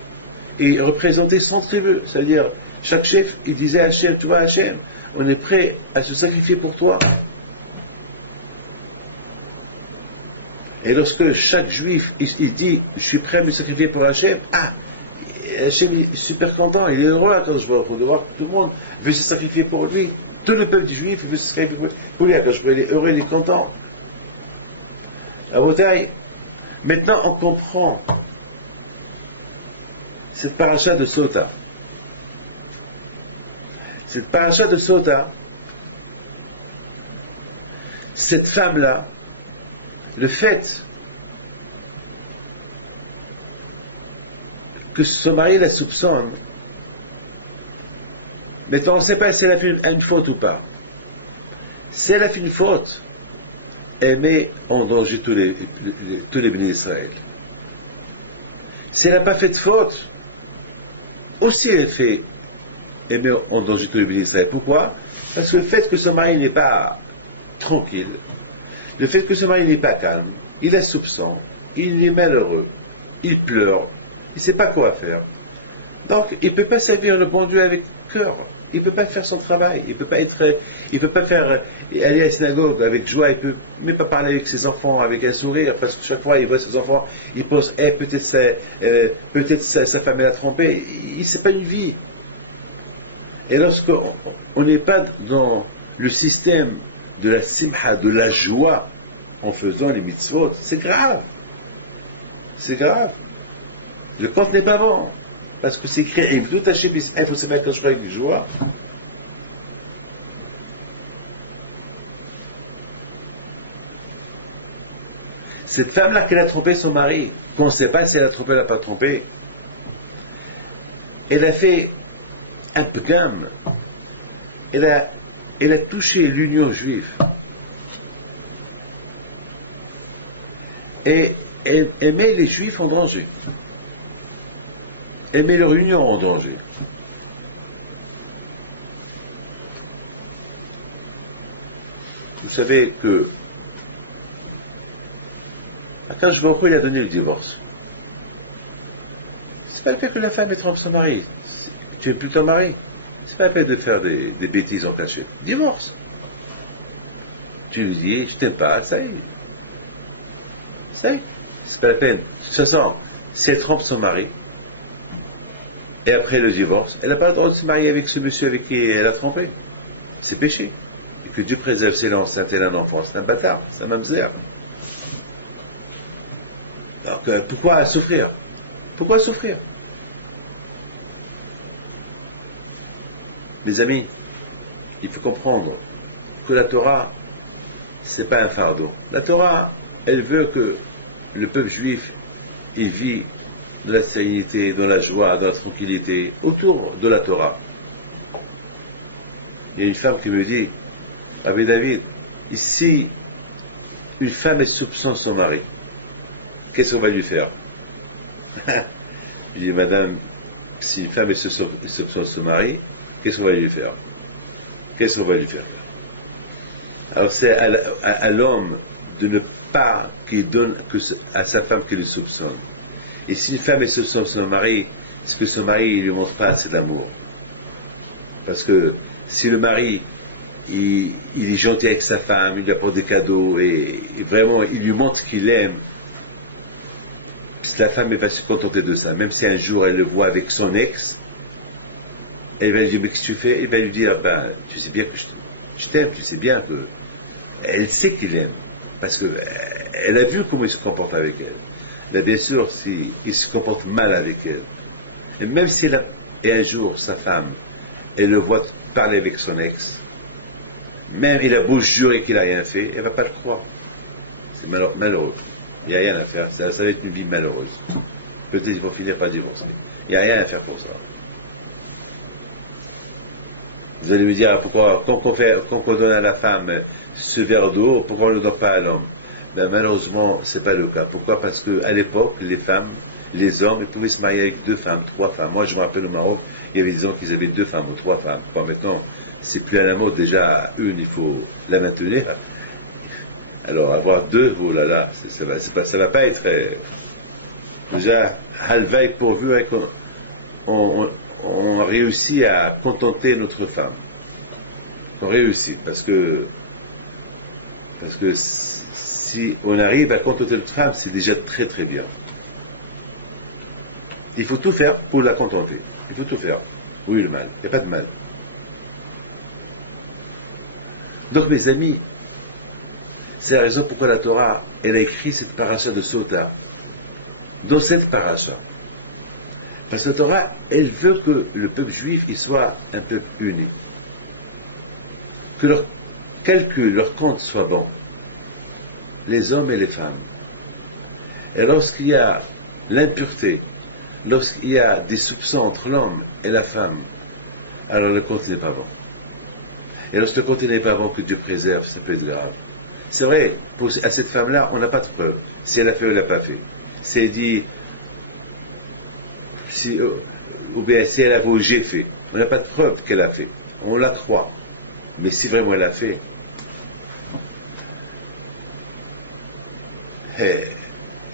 et ils représentaient 100 tribus, c'est-à-dire, chaque chef, il disait à Hachem, tu vois Hachem, on est prêt à se sacrifier pour toi. Et lorsque chaque juif, il dit, je suis prêt à me sacrifier pour Hachem, Hachem est super content, il est heureux à Akadosh Baruch Hu de voir que tout le monde veut se sacrifier pour lui. Tout le peuple juif veut se sacrifier pour lui. Akadosh Baruch Hu, il est heureux, il est content. À Botaï, maintenant on comprend cette paracha de Sota. Cette paracha de Sota, cette femme-là, le fait que son mari la soupçonne, maintenant on ne sait pas si elle a fait une faute ou pas. Si elle a fait une faute, elle met en danger tous les bénis d'Israël. Si elle n'a pas fait de faute, aussi elle fait met en danger tous les bénis d'Israël. Pourquoi? Parce que le fait que son mari n'est pas tranquille, le fait que son mari n'est pas calme, il a soupçon, il est malheureux, il pleure, il ne sait pas quoi faire. Donc il ne peut pas servir le bon Dieu avec cœur. Il ne peut pas faire son travail. Il peut pas faire aller à la synagogue avec joie. Il peut même pas parler avec ses enfants avec un sourire parce que chaque fois il voit ses enfants, il pense, peut-être sa femme l'a trompé. C'est pas une vie. Et lorsqu'on n'est pas dans le système de la simha, de la joie, en faisant les mitzvot, c'est grave. C'est grave. Le compte n'est pas bon. Parce que c'est écrit, il faut se mettre avec joie. Cette femme-là, qu'elle a trompé son mari, qu'on ne sait pas si elle a trompé ou elle n'a pas trompé, elle a fait un pgam. Elle a touché l'union juive. Et elle met les juifs en danger. Elle met leur union en danger. Vous savez que Akadosh Baruch Hu, il a donné le divorce. C'est pas le fait que la femme trompe son mari. Tu es plus ton mari. C'est pas la peine de faire des bêtises en cachette. Divorce. Tu lui dis, je t'aime pas, ça y est. Ça y est. C'est pas la peine. De toute façon, si elle trompe son mari, et après le divorce, elle n'a pas le droit de se marier avec ce monsieur avec qui elle a trompé. C'est péché. Et que Dieu préserve ses l'enceinte et un enfant, c'est un bâtard, c'est un mamzer. Alors pourquoi souffrir? Pourquoi souffrir? Mes amis, il faut comprendre que la Torah, c'est pas un fardeau. La Torah, elle veut que le peuple juif, il vit dans la sérénité, dans la joie, dans la tranquillité, autour de la Torah. Il y a une femme qui me dit, Rabbi David, ici, une femme est soupçonne son mari, qu'est-ce qu'on va lui faire? Je dis, madame, si une femme est soupçonne son mari, qu'est-ce qu'on va lui faire? Qu'est-ce qu'on va lui faire? Alors c'est à l'homme de ne pas qu'il donne à sa femme qu'il le soupçonne. Et si une femme est soupçonne son mari, c'est que son mari ne lui montre pas assez d'amour. Parce que si le mari il est gentil avec sa femme, il lui apporte des cadeaux et vraiment il lui montre qu'il l'aime, la femme elle va se contenter de ça. Même si un jour elle le voit avec son ex, elle va lui dire, mais qu'est-ce que tu fais? Il va lui dire, ben, tu sais bien que je t'aime, tu sais bien que... Elle sait qu'il aime, parce qu'elle a vu comment il se comporte avec elle. Mais bien sûr, s'il se comporte mal avec elle, et même si un jour, sa femme, elle le voit parler avec son ex, même il a beau jurer qu'il n'a rien fait, elle ne va pas le croire. C'est malheureux. Il n'y a rien à faire, ça va être une vie malheureuse. Peut-être qu'ils vont finir par divorcer. Il n'y a rien à faire pour ça. Vous allez me dire, pourquoi, quand on donne à la femme ce verre d'eau, pourquoi on ne le donne pas à l'homme? Ben, malheureusement, c'est pas le cas. Pourquoi? Parce qu'à l'époque, les femmes, les hommes, ils pouvaient se marier avec 2 femmes, 3 femmes. Moi, je me rappelle au Maroc, il y avait des hommes qui avaient 2 femmes ou 3 femmes. Bon, maintenant, c'est plus à la mode. Déjà, une, il faut la maintenir. Alors, avoir 2, oh là là, ça va pas être, déjà, halvaï pourvu on réussit à contenter notre femme. On réussit, parce que si on arrive à contenter notre femme, c'est déjà très très bien. Il faut tout faire pour la contenter. Il faut tout faire. Oui, le mal. Il n'y a pas de mal. Donc, mes amis, c'est la raison pourquoi la Torah, elle a écrit cette paracha de Sota. Dans cette paracha. Parce que la Torah, elle veut que le peuple juif, il soit un peuple uni. Que leur calcul, leur compte soit bon. Les hommes et les femmes. Et lorsqu'il y a l'impureté, lorsqu'il y a des soupçons entre l'homme et la femme, alors le compte n'est pas bon. Et lorsque le compte n'est pas bon, que Dieu préserve, ça peut être grave. C'est vrai, à cette femme-là, on n'a pas de preuve. Si elle a fait ou elle n'a pas fait. Si elle dit, ou bien si elle a avoué j'ai fait, on n'a pas de preuve qu'elle a fait. On la croit. Mais si vraiment elle a fait,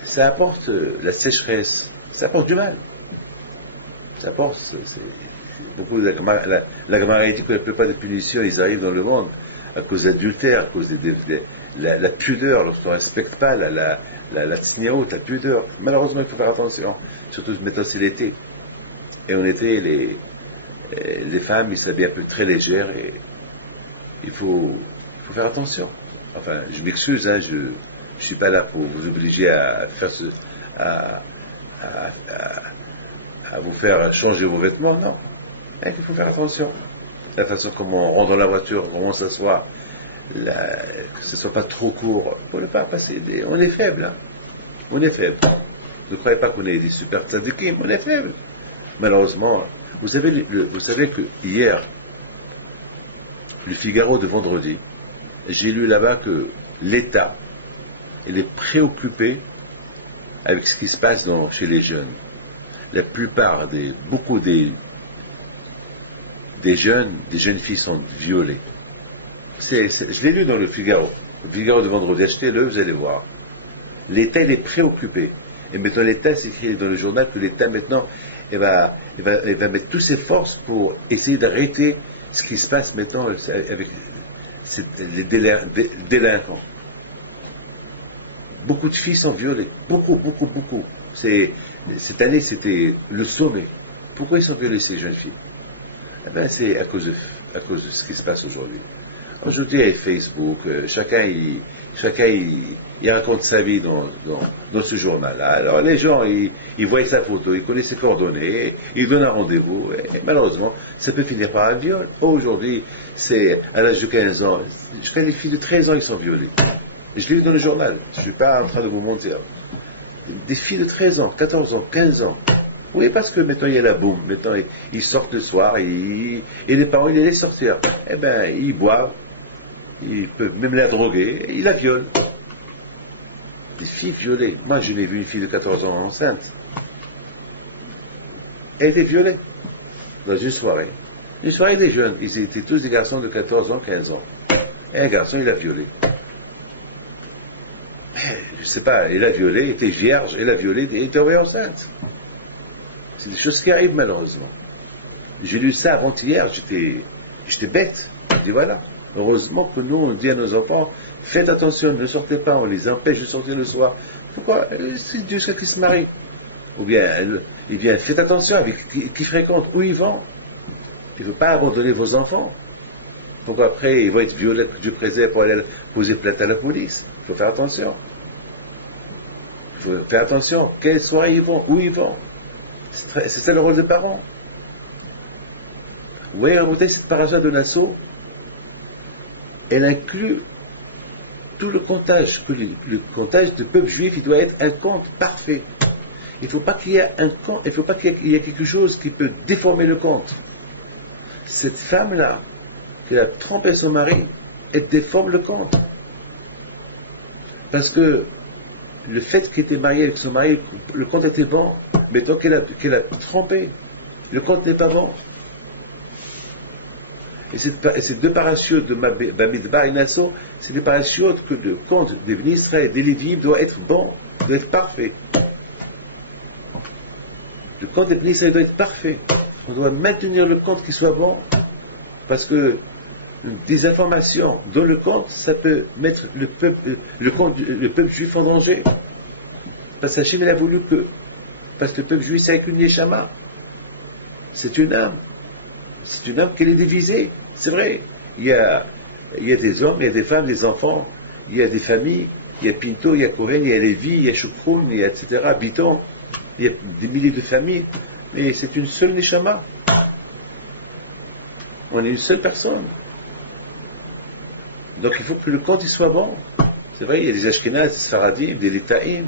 ça apporte la sécheresse, ça apporte du mal. Ça apporte, beaucoup la Gemara dit que la plupart des punitions, ils arrivent dans le monde à cause d'adultère, à cause la pudeur, lorsqu'on ne respecte pas la tsniout, la pudeur. Malheureusement, il faut faire attention, surtout maintenant c'est l'été. Et en été, les femmes, ils s'habillent un peu très légères et il faut faire attention. Enfin, je m'excuse, hein, je ne suis pas là pour vous obliger à faire à vous faire changer vos vêtements, non. Il faut faire attention. La façon comment on rentre dans la voiture, comment on s'assoit, que ce ne soit pas trop court, pour ne pas passer on est faible, hein. On est faible. Ne croyez pas qu'on est des super tzadikim, on est faible. Malheureusement, vous savez que hier, le Figaro de vendredi, j'ai lu là-bas que l'État, il est préoccupé avec ce qui se passe chez les jeunes. La plupart beaucoup des jeunes filles sont violées. Je l'ai lu dans le Figaro de vendredi, achetez-le, vous allez voir. L'État, il est préoccupé. Et maintenant, l'État, c'est écrit dans le journal que l'État, maintenant, il va mettre toutes ses forces pour essayer d'arrêter ce qui se passe maintenant avec les délinquants. Beaucoup de filles sont violées. Beaucoup. Cette année, c'était le sommet. Pourquoi ils sont violés, ces jeunes filles? Eh bien, c'est à cause de ce qui se passe aujourd'hui. Aujourd'hui, avec Facebook, chacun il raconte sa vie dans ce journal-là. Alors, les gens, ils voient sa photo, ils connaissent ses coordonnées, ils donnent un rendez-vous, et malheureusement, ça peut finir par un viol. Aujourd'hui, c'est à l'âge de 15 ans, jusqu'à les filles de 13 ans, ils sont violées. Je l'ai lu dans le journal, je ne suis pas en train de vous mentir. Des filles de 13 ans, 14 ans, 15 ans. Oui, parce que maintenant il y a la boum, maintenant ils sortent le soir et les parents ils les laissent sortir. Eh bien, ils boivent, ils peuvent même la droguer, et ils la violent. Des filles violées. Moi, je l'ai vu une fille de 14 ans enceinte. Elle était violée dans une soirée. Une soirée des jeunes, ils étaient tous des garçons de 14 ans, 15 ans. Et un garçon, il a violé. Je sais pas, il a violé, il était vierge, il a violé, il était tombée enceinte. C'est des choses qui arrivent malheureusement. J'ai lu ça avant-hier, j'étais bête. Je dis voilà, heureusement que nous on dit à nos enfants, faites attention, ne sortez pas, on les empêche de sortir le soir. Pourquoi? C'est Dieu qui se marie. Ou bien, faites attention avec qui fréquente, où ils vont. Il ne faut pas abandonner vos enfants. Pourquoi après ils vont être violés, que Dieu préserve pour aller poser plainte à la police. Il faut faire attention. Il faut faire attention. Quelle soirée ils vont, où ils vont. C'est ça le rôle des parents. Vous voyez, remontez cette paracha de Nassau, elle inclut tout le comptage, que le comptage du peuple juif, il doit être un compte parfait. Il ne faut pas qu'il y ait un compte, il ne faut pas qu'il y ait quelque chose qui peut déformer le compte. Cette femme-là, qui a trompé son mari, elle déforme le compte. Parce que le fait qu'elle était mariée avec son mari, le compte était bon, mais tant qu'elle a trompé, le compte n'est pas bon. Et ces deux parachutes de Bamidbar et Nassau, c'est des parachutes que le compte des ministres et des Lévites doit être bon, doit être parfait. Le compte des ministres doit être parfait. On doit maintenir le compte qui soit bon, parce que des informations dans le compte, ça peut mettre le peuple juif en danger. Parce que Hachem, il a voulu parce que le peuple juif, c'est avec une neshama. C'est une âme. C'est une âme qui est divisée. C'est vrai. Il y a des hommes, il y a des femmes, des enfants, il y a des familles, il y a Pinto, il y a Cohen, il y a Lévi, il y a Choukroun, il y a etc. Biton. Il y a des milliers de familles. Mais c'est une seule neshama. On est une seule personne. Donc il faut que le compte il soit bon. C'est vrai, il y a des Ashkénazes, des Sfaradim, des Litaïm,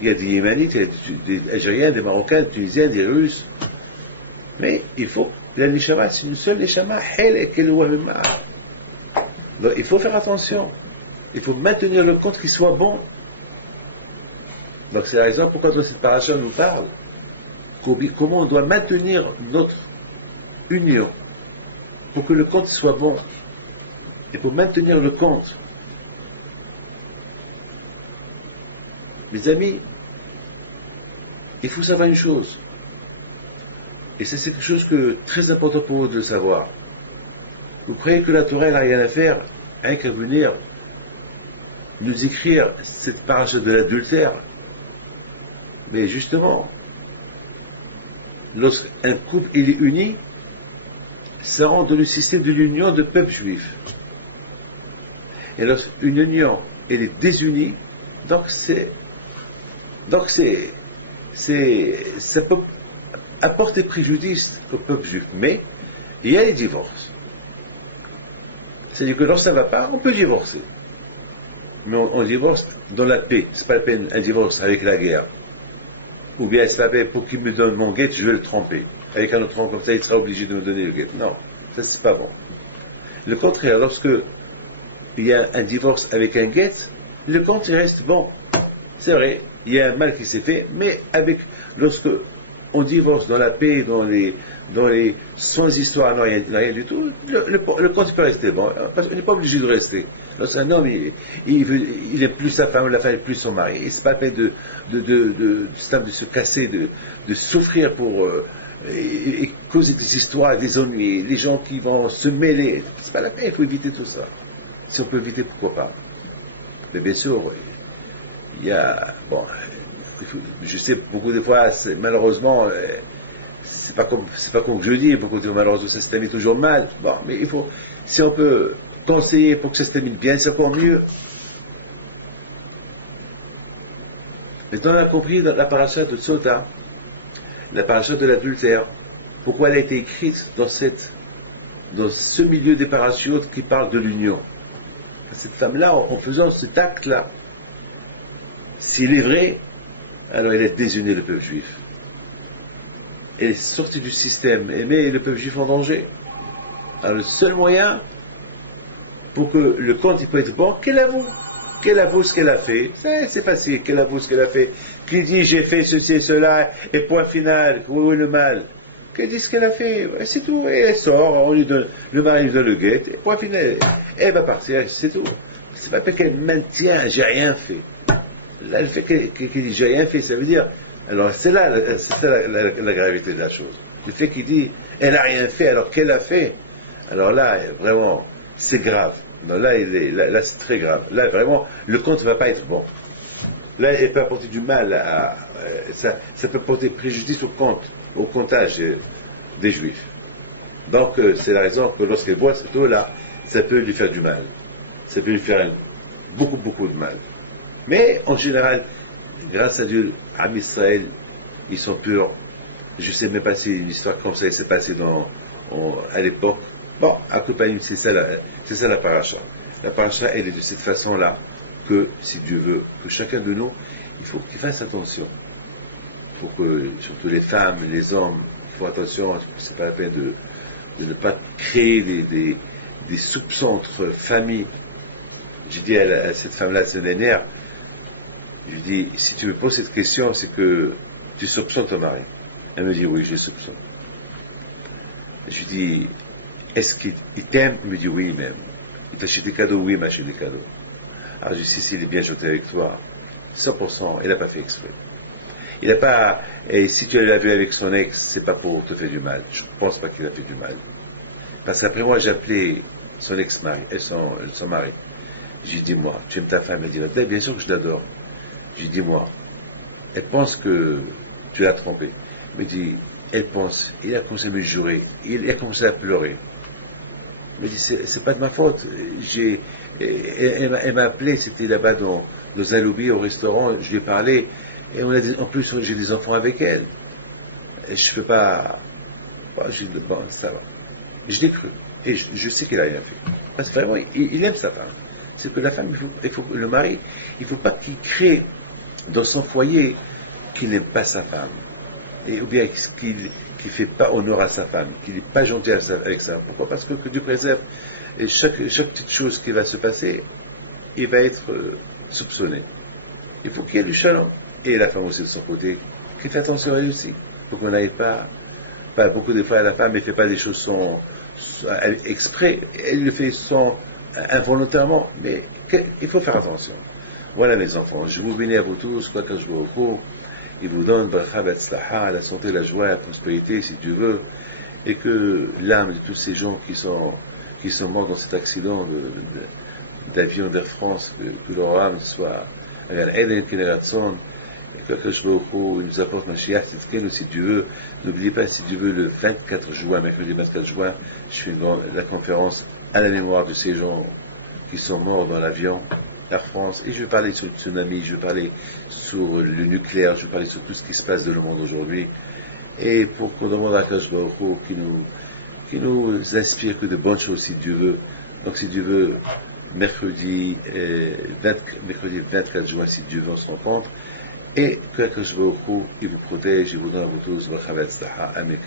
il y a des Yémanites, il y a des Algériens, des Marocains, des Tunisiens, des Russes. Mais il faut, la Neshama, c'est une seule Neshama, donc il faut faire attention. Il faut maintenir le compte qui soit bon. Donc c'est la raison pourquoi dans cette paracha nous parle comment on doit maintenir notre union pour que le compte soit bon. Et pour maintenir le compte. Mes amis, il faut savoir une chose. Et ça, c'est quelque chose que très important pour vous de le savoir. Vous croyez que la Torah n'a rien à faire, rien qu'à venir nous écrire cette paracha de l'adultère? Mais justement, lorsqu'un couple il est uni, ça rentre dans le système de l'union de peuple juif. Et lorsqu'une union elle est désunie, donc ça peut apporter préjudice au peuple juif. Mais il y a les divorces. C'est-à-dire que lorsque ça ne va pas, on peut divorcer. Mais on divorce dans la paix. C'est pas la peine un divorce avec la guerre. Ou bien c'est pas la peine pour qu'il me donne mon guet, je vais le tromper. Avec un autre homme comme ça, il sera obligé de me donner le guet. Non, ça c'est pas bon. Le contraire, lorsque il y a un divorce avec un guet, le compte il reste bon. C'est vrai, il y a un mal qui s'est fait, mais lorsque on divorce dans la paix, dans les sans histoire, non, rien du tout, le compte peut rester bon, parce qu'on n'est pas obligé de rester. Lorsqu'un homme, il est plus sa femme, la femme est plus son mari, et c'est pas la peine de se casser, de souffrir pour et causer des histoires, des ennuis, les gens qui vont se mêler, c'est pas la peine, il faut éviter tout ça. Si on peut éviter, pourquoi pas. Mais bien sûr, il y a, bon, je sais, beaucoup de fois, malheureusement, c'est pas comme je dis, beaucoup de fois, malheureusement, ça se termine toujours mal. Bon, mais il faut, si on peut conseiller pour que ça se termine bien, c'est encore mieux. Maintenant, on a compris dans la paracha de Sota, la paracha de l'adultère, pourquoi elle a été écrite dans ce milieu des parachutes qui parle de l'union. Cette femme-là, en faisant cet acte-là, s'il est vrai, alors elle a désunie le peuple juif. Elle est sortie du système et met le peuple juif en danger. Alors le seul moyen pour que le compte il peut être bon, qu'elle avoue. Qu'elle avoue ce qu'elle a fait. C'est facile, qu'elle avoue ce qu'elle a fait. Qui dit j'ai fait ceci et cela, et point final, où est le mal? Qu'elle dit ce qu'elle a fait, c'est tout. Et elle sort, le mari lui donne le guet, et point final. Elle va partir, c'est tout. C'est pas qu'elle maintient, j'ai rien fait. Là, le fait qu'elle dit j'ai rien fait, ça veut dire, alors c'est là la gravité de la chose. Le fait qu'il dit elle a rien fait alors qu'elle a fait, alors là, vraiment, c'est grave. Non, là, c'est très grave. Là, vraiment, le compte ne va pas être bon. Là, elle peut apporter du mal ça peut porter préjudice au comptage des Juifs. Donc, c'est la raison que lorsqu'elle boit cette eau-là, ça peut lui faire du mal. Ça peut lui faire beaucoup, beaucoup de mal. Mais, en général, grâce à Dieu, Am Israël, ils sont purs. Je ne sais même pas si une histoire comme ça s'est passée à l'époque. Bon, à Kopanim, c'est ça la paracha. La paracha, elle est de cette façon-là que, si Dieu veut, que chacun de nous, il faut qu'il fasse attention. Pour que, surtout les femmes, les hommes, il faut attention, c'est pas la peine de ne pas créer des soupçons entre familles. J'ai dit à cette femme-là, c'est nénère, je lui dis, si tu me poses cette question, c'est que tu soupçonnes ton mari. Elle me dit, oui, je soupçonne. Je lui dis, est-ce qu'il t'aime? Il me dit, oui, il m'aime. Il t'achète des cadeaux? Oui, il m'achète des cadeaux. Alors je dis, si il est bien gentil avec toi, 100%, il n'a pas fait exprès. Il n'a pas, et si tu l'as vu avec son ex, c'est pas pour te faire du mal. Je ne pense pas qu'il a fait du mal. Parce qu'après moi, j'ai appelé son ex-mari, son mari. J'ai dit, dis-moi, tu aimes ta femme? Elle dit, bien sûr que je l'adore. J'ai dit, dis-moi, elle pense que tu l'as trompée. Il me dit, elle pense, il a commencé à me jurer, il a commencé à pleurer. Il me dit, c'est pas de ma faute. Elle m'a appelé, c'était là-bas dans un lobby au restaurant, je lui ai parlé, et en plus j'ai des enfants avec elle. Et je peux pas. Bon, ça va. Je l'ai cru. Et je sais qu'il a rien fait. Parce que vraiment, il aime sa femme. C'est que la femme, le mari, il ne faut pas qu'il crée dans son foyer qu'il n'aime pas sa femme. Ou bien qu'il ne fait pas honneur à sa femme, qu'il n'est pas gentil avec ça. Pourquoi? Parce que Dieu préserve. Et chaque petite chose qui va se passer, il va être soupçonné. Il faut qu'il y ait du shalom. Et la femme aussi de son côté, qui fait attention à elle aussi. Pour qu'on n'aille pas beaucoup de fois la femme, elle ne fait pas des choses exprès, elle le fait involontairement, mais il faut faire attention. Voilà mes enfants, je vous bénis à vous tous, quoi que je vous recours. il vous donne bracha v'atzlaha, la santé, la joie, la prospérité, si Dieu veut, et que l'âme de tous ces gens qui sont morts dans cet accident d'avion d'Air France, que leur âme soit à Eden Keneratson, et que Akash Baruch Hu nous apporte Mashiach Tzidkenu, si Dieu veut. N'oubliez pas, si Dieu veut, le 24 juin, mercredi 24 juin, je fais la conférence à la mémoire de ces gens qui sont morts dans l'avion Air France, et je vais parler sur le tsunami, je vais parler sur le nucléaire, je vais parler sur tout ce qui se passe dans le monde aujourd'hui, et pour qu'on demande à Akash Baruch Hu qui nous inspire que de bonnes choses, si Dieu veut. Donc si Dieu veut, mercredi 24 juin, si Dieu veut, on se rencontre, et que Akash Baruch Hu, il vous protège, il vous donne à vous tous, Amen.